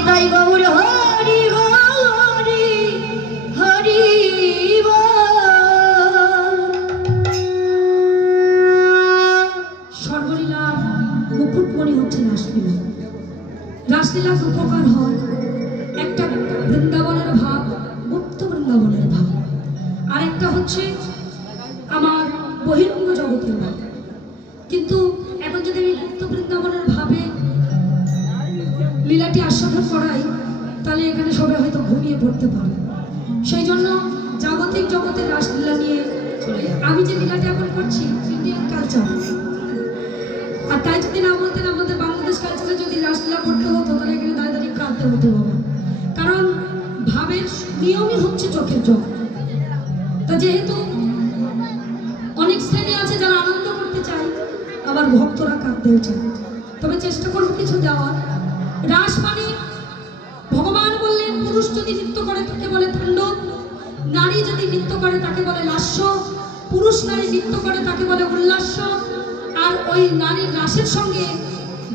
নিতাই গৌর হরি হরি হরি সর্বলীলার মুকুটমণি হচ্ছে রাসলীলা। রাসলীলা দু প্রকার হয়, একটা বৃন্দাবনের ভাব, মুক্ত বৃন্দাবনের ভাব, আর একটা হচ্ছে আমার বহিরঙ্গ জগতের ভাব। কিন্তু এখন যদি আমি মুক্ত বৃন্দাবনের ভাবে লীলাটি আস্বাদন করাই, তাহলে এখানে সবাই হয়তো ঘুমিয়ে পড়তে পারে। সেই জন্য জাগতিক জগতের রাসলীলা নিয়ে আমি যে লীলাটি এখন করছি ইন্ডিয়ান কালচার, আর তাই যদি না বলতেন আমাদের বাংলাদেশ কালচারে যদি রাসলীলা করতে হতো তাহলে এখানে দাঁড়িয়ে দাঁড়িয়ে কাঁদতে হতো বাবা। কারণ ভাবের নিয়মই হচ্ছে চোখের জল। তা যেহেতু অনেক শ্রেণী আছে যারা আনন্দ করতে চায়, আবার ভক্তরা কাঁদতেও চায়, তবে চেষ্টা করবো কিছু দেওয়ার। রাস মানে ভগবান বললেন পুরুষ যদি নৃত্য করে তাকে বলে তাণ্ডব, নারী যদি নৃত্য করে তাকে বলে লাস্য, পুরুষ নারী নৃত্য করে তাকে বলে উল্লাস্য। আর ওই নারীর রাসের সঙ্গে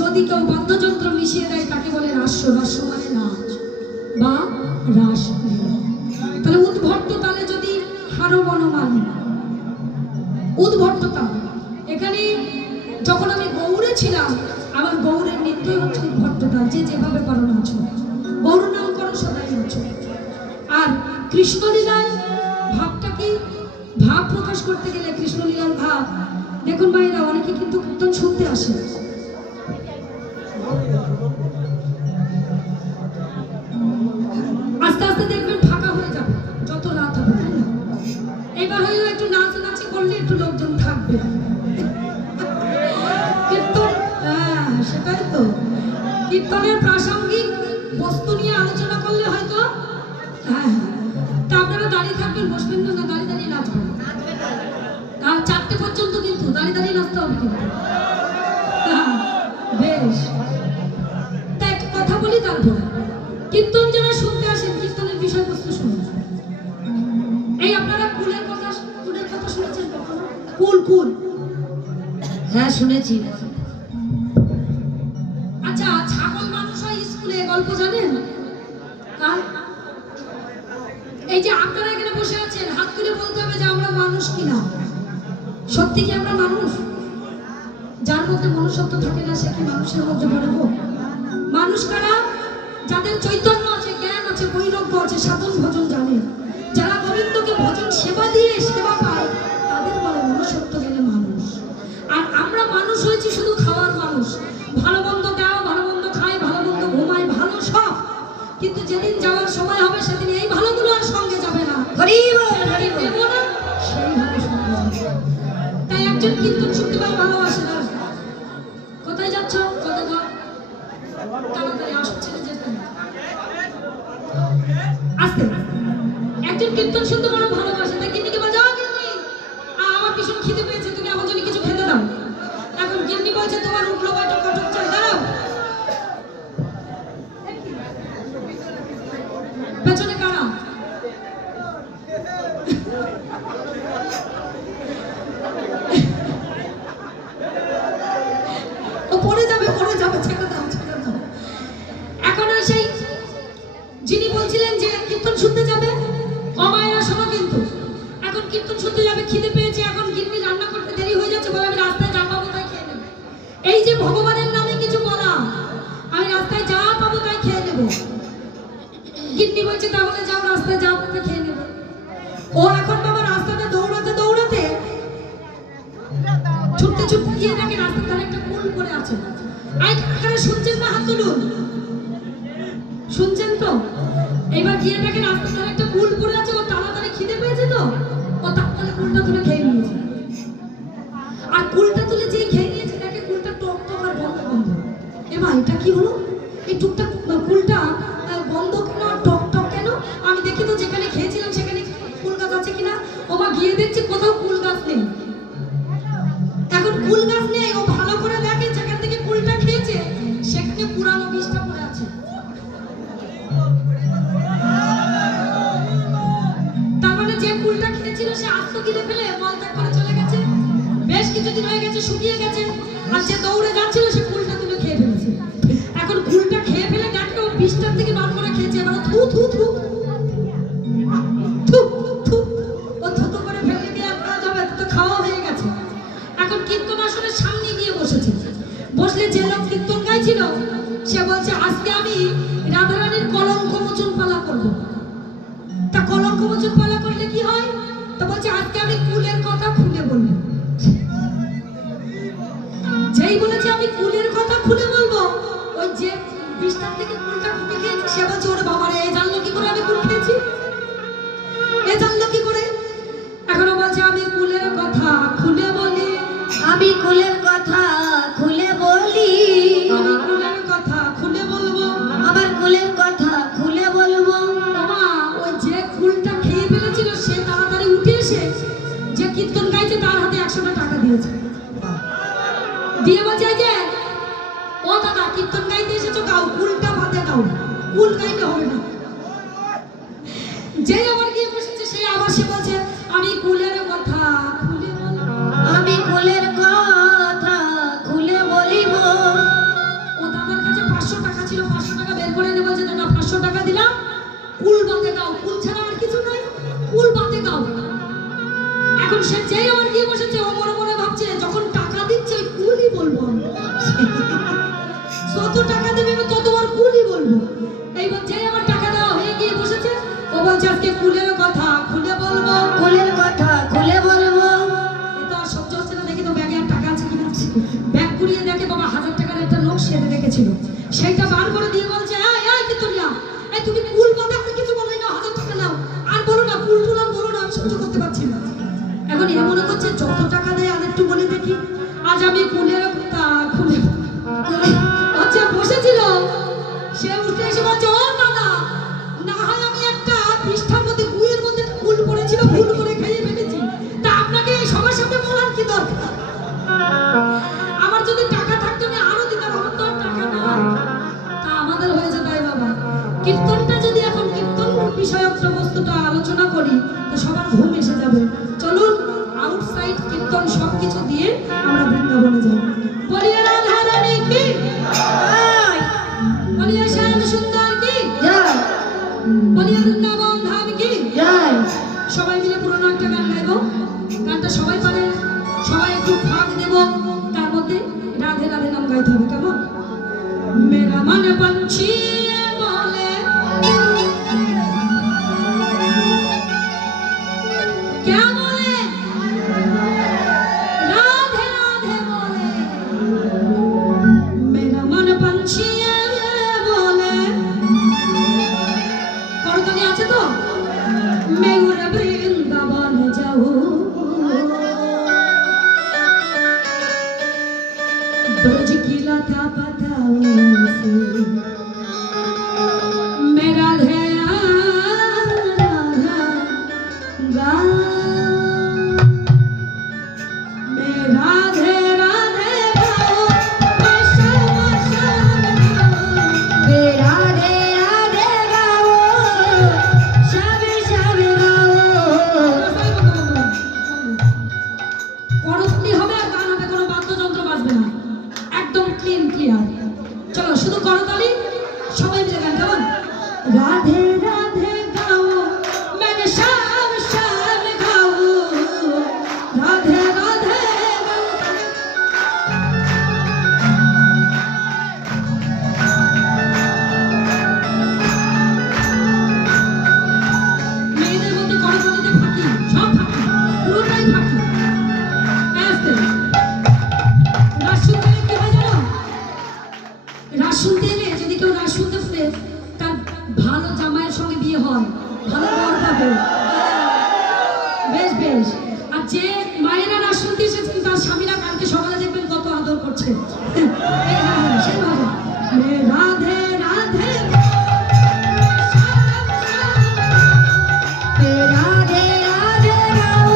যদি কেউ বাদ্যযন্ত্র মিশিয়ে দেয় তাকে বলে রাস্য। রাস্য মানে নাচ বা রাস। তাহলে উদ্ভট্ট তালে যদি হারো বনমান উদ্ভট্ট তাল, এখানে যখন আমি গৌড়ে ছিলাম আমার গৌড়ের নৃত্যই হচ্ছে উদ্ভট্ট তাল। যে যেভাবে পারো নাচো, গৌর নাম করো সদাই নাচো। আর কৃষ্ণলীলায় ভাবটা কি, ভাব প্রকাশ করতে গেলে কৃষ্ণলীলার ভাব দেখুন ভাইরা, অনেকে কিন্তু কীর্তন শুনতে আসে, আস্তে আস্তে দেখবেন ফাঁকা হয়ে যাবে যত রাত হবে, তাই না? এবার হয়তো একটু নাচানাচি করলে একটু লোকজন থাকবে, কীর্তন সেটাই তো, কীর্তনের প্রাসঙ্গিক বস্তু নিয়ে আলোচনা করলে হয়তো তা আপনারা দাঁড়িয়ে থাকবেন, বসবেন না, দাঁড়িয়ে দাঁড়িয়ে নাচবেন। আর 4টে পর্যন্ত কিন্তু দাঁড়িয়ে দাঁড়িয়ে নাচতে হবে কিন্তু। বেশ, তা একটা কথা বলি তারপরে। কীর্তন যারা শুনতে আসেন কীর্তনের বিষয়বস্তু শুনুন। এই আপনারা কুলের কথা শুনেছেন কখনো? কুল কুল, হ্যাঁ শুনেছি। আচ্ছা, ছাগল মানুষ হয় স্কুলে গল্প জানেন? এই যে আপনারা এখানে বসে আছেন, হাত তুলে বলতে হবে যে আমরা মানুষ কিনা। সত্যি কি আমরা মানুষ? যার মধ্যে মনুষ্যত্ব থাকে না সে কি মানুষের মধ্যে পড়ে? মানুষ কারা? যাদের চৈতন্য আছে, জ্ঞান আছে, বৈরাগ্য আছে, সাধন ভজন জানে, যারা গোবিন্দকে ভজন সেবা দিয়ে সেবা পায়, তাদের বলে মনুষ্যত্ব জ্ঞানে মানুষ। আর আমরা মানুষ হয়েছি শুধু খাওয়ার মানুষ, ভালো মন্দ দাও, ভালো মন্দ খাই, ভালো মন্দ ঘুমাই, ভালো সব, কিন্তু যেদিন যাওয়ার সময় হবে সেদিন এই ভালোগুলো আর সঙ্গে যাবে না, দেবো না, সেই ভালো সঙ্গে যাবে। তাই একজন কীর্তন শুনতে পাই ভালোবাসে না। কোথায় যাচ্ছ? তাড়াতাড়ি আসো, ছেড়ে যেতে আস্তে। একজন কীর্তন শুনতে বড় ভালোবাসে, তাই গিন্নিকে বাজাও, গিন্নি আমার ভীষণ খিদে পেয়েছে, তুমি আমার জন্য কিছু খেতে দাও। এখন গিন্নি বলছে তোমার উঠলো বয়টা কটক চাই, দাঁড়াও। পেছনে কারা? ও পড়ে যাবে, ছেড়ে দাও, ছেড়ে দাও। এখন ওই সেই যিনি বলছিলেন যে কীর্তন শুনতে যাবে, অমায়েরা শোনো কিন্তু, এখন কীর্তন শুনতে যাবে, খিদে পেয়েছে, এখন গিন্নি রান্না করতে দেরি হয়ে যাচ্ছে, বলে আমি রাস্তায় যা পাবো তাই খেয়ে নেব। এই যে ভগবানের নামে কিছু বলা, আমি রাস্তায় যা পাবো তাই খেয়ে নেব। গিন্নি বলছে তাহলে যাও, রাস্তায় যা পাবো খেয়ে নেবে। ও এখন বাবা রাস্তাটা দৌড়াতে দৌড়াতে ছুটতে ছুটতে গিয়ে দেখে রাস্তার ধারে একটা কুল পড়ে আছে। আপনারা শুনছেন না? হাত তুলুন, শুনছেন তো? এইবার গিয়ে দেখে রাস্তার ধারে একটা কুল পড়ে আছে, ও তাড়াতাড়ি খিদে পেয়েছে তো ও তাড়াতাড়ি কুলটা তুলে খেয়ে নিয়েছে। আর কুলটা তুলে যেই খেয়ে নিয়েছে দেখে কুলটা টক টক আর গন্ধ গন্ধ। এবার এটা কি হলো? এই টুকটা কুলটা গন্ধ কেন, টক টক কেন? আমি দেখি তো যেখানে খেয়েছিলাম সেখানে কুল গাছ আছে কিনা। ও মা গিয়ে দেখছে কোথাও কুল গাছ নেই। এখন কুল গাছ নেই, ও ভালো করে দেখে যেখান থেকে কুলটা খেয়েছে সেখানে পুরানো বিষটা পড়ে আছে। তার মানে যে কুলটা খেয়েছিল সে আত্মকিলে ফেলে মলত্যাগ করে চলে গেছে, বেশ কিছুদিন হয়ে গেছে, শুকিয়ে গেছে। আর যে দৌড়ে যাচ্ছিল সে কুলটা তুলে খেয়ে ফেলেছে। এখন কুলটা খেয়ে ফেলে দেখে ও বিষটা থু থু থু থু ও থুতু করে ফেললে কি আর কাজ হবে? তো খাওয়া হয়ে গেছে। এখন কীর্তন আসনের সামনে গিয়ে বসেছে। বসলে যে লোক কীর্তন গাইছিল সে বলছে আজকে আমি রাধারানীর কলঙ্ক মোচন পালা করব। তা কলঙ্ক মোচন পালা করলে কি হয়? তা বলছে আজকে আমি কুলের কথা খুলে বলবো। যেই বলেছে আমি কুলের কথা খুলে বলবো, ওই যে বিষ্ণার থেকে কুলটা খুলে খেয়েছে সে বলছে ওরে বাবারে এ জানলো কি করে আমি কুল খেয়েছি? এ জানলো কি করে? এখনো বলছে আমি কুলের কথা খুলে বলি, আমি কুলের কথা খুলে বলি, আমি কুলের কথা খুলে বলবো, আমার কুলের কথা খুলে বলবো। বাবা ওই যে কুলটা খেয়ে ফেলেছিল সে তাড়াতাড়ি উঠে এসে যে কীর্তন গাইছে তার হাতে 100টা টাকা দিয়েছে। দিয়ে বলছে এই যে ও দাদা কীর্তন গাইতে এসেছো গাও, কুলটা বাদে গাও, কুল গাইলে হবে না। যেই আবার গিয়ে বসেছে সে আবার সে বলছে আমি কুলের কথা খুলে বলবো, আমি কুলের কথা খুলে বলিব। ও দাদার কাছে 500 টাকা ছিল, 500 টাকা বের করে এনে বলছে দাদা 500 টাকা দিলাম, কুল বাদে গাও, কুল ছাড়া আর কিছু নাই, কুল বাদে গাও। এখন সে যেই আবার গিয়ে বসেছে ও মনে মনে ভাবছে যখন টাকা দিচ্ছে কুলই বলবো আমি। যত টাকা দেবে আমি ততবার কুলই বলবো। এইবার যেই আমার টাকা দেওয়া হয়ে গিয়ে বসেছে ও বলছে আজকে কুলের কথা খুলে বলবো, কুলের কথা খুলে বলবো। এ তো আর সহ্য হচ্ছে না। দেখি তো ব্যাগে আর টাকা আছে কিনা। ব্যাগ কুড়িয়ে দেখে বাবা 1000 টাকার একটা নোট সেরে রেখেছিল, সেইটা বার করে দিয়ে বলছে এই এই কিতুলিয়া, এই তুমি কুল বাদে আর কিছু বলোই না, 1000 টাকা নাও, আর বলো না কুল টুল আর বলো না, আমি সহ্য করতে পারছি না। এখন এ মনে করছে যত টাকা দেয় আর একটু বলে দেখি, আজ আমি কুলের কথা খুলে আচ্ছা বসেছিল সে উঠে এসে বলছে ও দাদা না হয় আমি একটা পৃষ্ঠার মধ্যে গুয়ের মধ্যে কুল পড়েছিল ভুল করে খাইয়ে ফেলেছি, তা আপনাকে সবার সামনে বলার কি দরকার? আমার যদি টাকা থাকতো আমি আরো দিতাম, আমার তো আর টাকা নাই। তা আমাদের হয়েছে তাই বাবা, কীর্তনটা যদি এখন কীর্তন বিষয়ক বস্তুটা আলোচনা করি তো সবার ঘুম এসে যাবে। চলুন আউটসাইড কীর্তন সবকিছু দিয়ে আমরা বৃন্দাবনে যাই। বলিয়া রাধা রানী কি, বলিয়া শ্যাম সুন্দর কি, জয় বলিয়া বৃন্দাবন ধাম কি। জয়। সবাই মিলে পুরোনো একটা গান গাইবো, গানটা সবাই পারে, সবাই একটু ফাঁক দেব, তার মধ্যে রাধে রাধে নাম গাইতে হবে, কেমন? মেরা মন পঞ্ছি বলে क्या बोले राधे राधे बोले, मेरा मन पंछी बोले। করতালি আছে তো? मैं उड़ वृंदावन जाऊं, ब्रज की लता बताओ से, मैं राधे राधा गा, मैं राधे राधे गाऊं, मैं श्याम श्याम गाऊं। वे राधे राधे गाओ, श्याम श्याम गाओ। করতালি হবে আর গান হবে, কোনো বাদ্যযন্ত্র বাজবে না, একদম ক্লিন ক্লিয়ার। চলো শুধু করতালি, সবাই মিলে গান, কেমন? রাধে রাধে গাও मैंने श्याम श्याम गाओ, রাধে রাধে গাও। মেয়েদের মধ্যে করতালিতে ফাঁকি, সব ফাঁকি, পুরোটাই ফাঁকি। আসতে রাস শুনতে এলে কি হয় জানো? রাস শুনতে এলে যদি কেউ রাস শুনতে শুনে তার ভালো জামাইয়ের সঙ্গে বিয়ে হয়, ভালো বর পাবে, বেশ বেশ। আর যে মায়েরা রাস শুনতে এসেছেন তার স্বামীরা কালকে সকালে দেখবেন কত আদর করছে। সেইভাবে রাধে রাধে वे राधे राधे गाओ,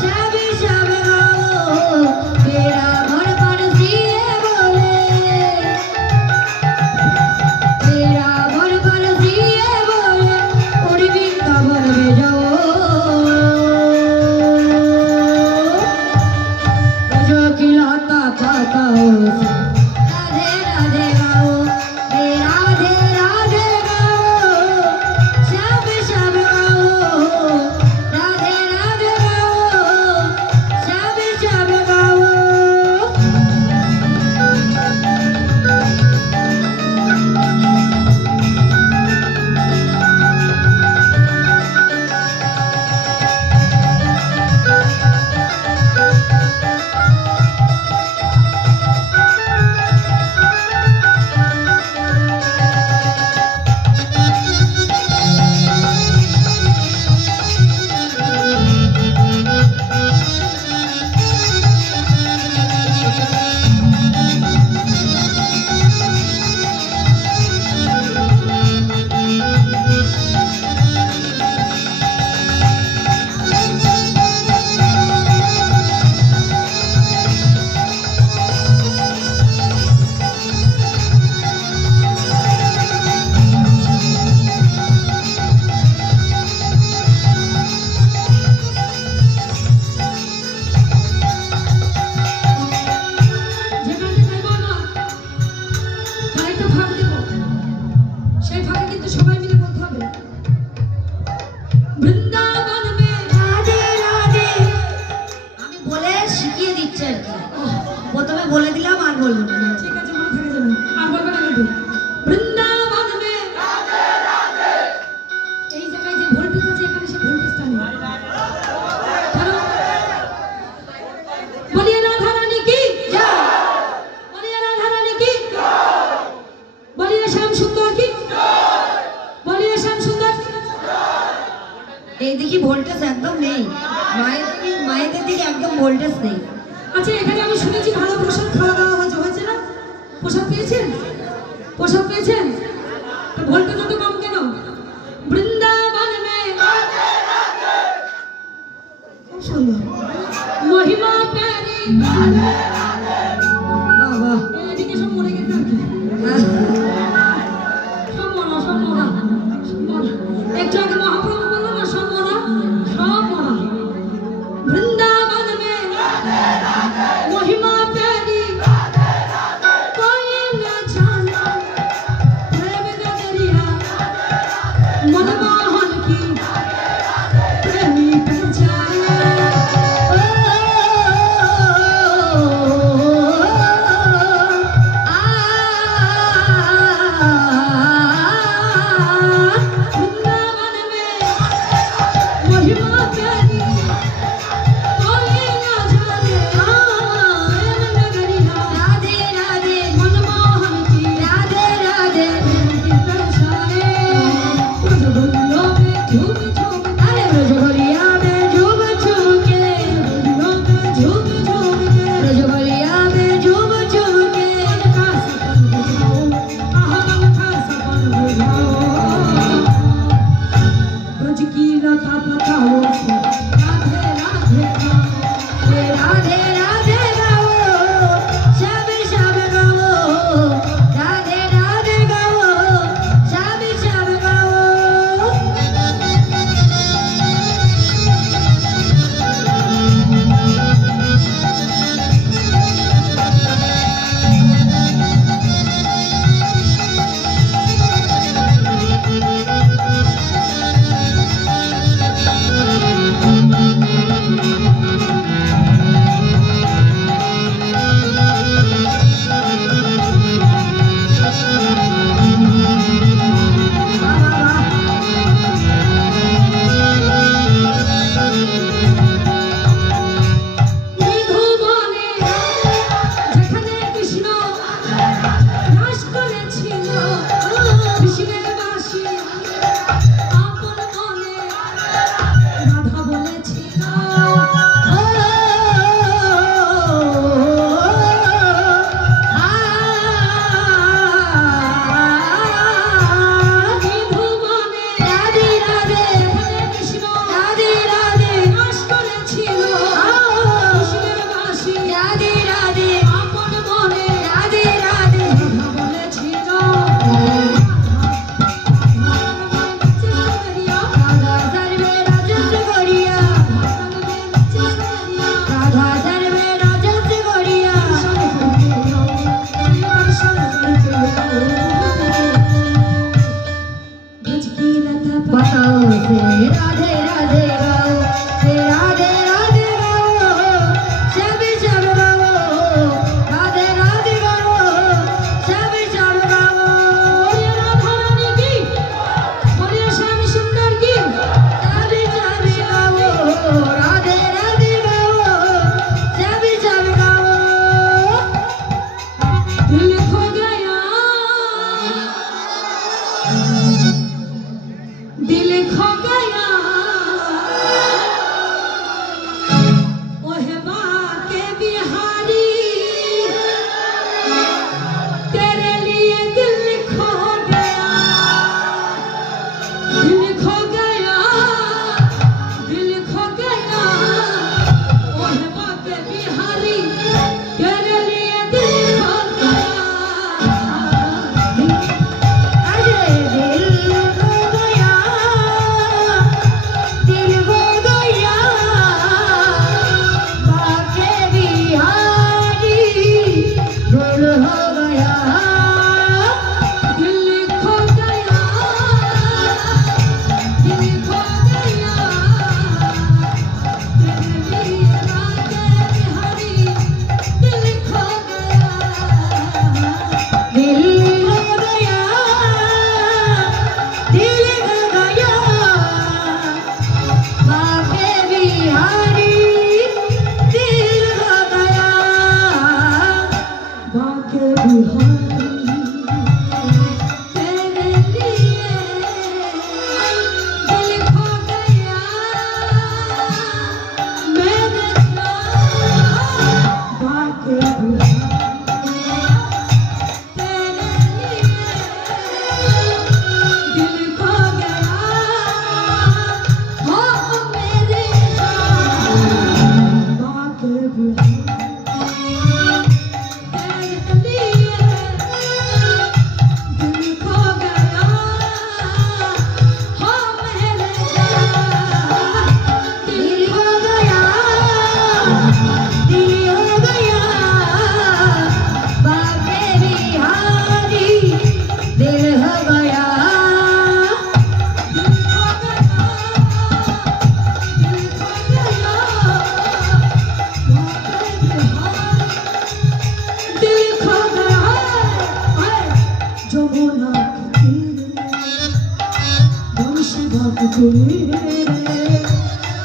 श्याम श्याम गाओ। मेरा मन पंछी बोले, मेरा मन पंछी बोले, उड़ वृंदावन में जाओ, जो खिलाता बताओ से। राधे राधे गाओ, वे राधे राधे गाओ, বলে দিলাম আর বলবো না। ঠিক আছে, মনে থাকে যাবে। আর বলবে না কিন্তু। বৃন্দাবন মে এই জায়গায় যে ভোল্টেজ আছে এখানে সে ভোল্টেজটা নেই। কারণ বলিয়ে রাধা রানী কি যা বলিয়ে রাধা রানী কি বলিয়ে শ্যাম সুন্দর কি বলিয়ে শ্যাম সুন্দর কি? এই দেখি ভোল্টেজ একদম নেই, মায়েদের দিকে একদম ভোল্টেজ নেই। আচ্ছা, এখানে আমি শুনেছি ভালো প্রসাদ খাওয়া দাওয়া হয়েছে, হয়েছে না?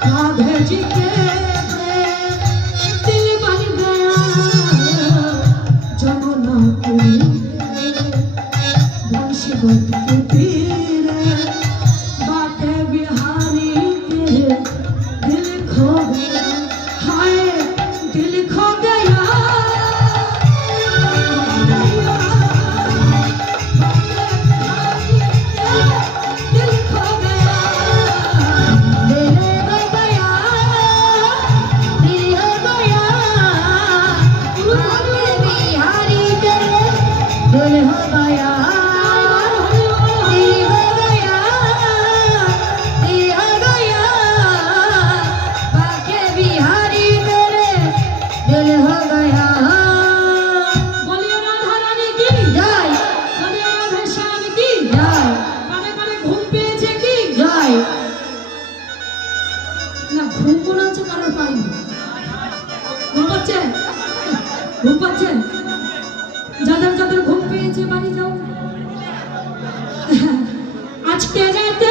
राधे जी के दिल बन गया जमुना बंशीवत के तीरे बाटे बिहारी के दिल खो गया हाय दिल खो गया যাদের যাদের ঘুম পেয়েছে বাড়ি যাও আজকে রাতে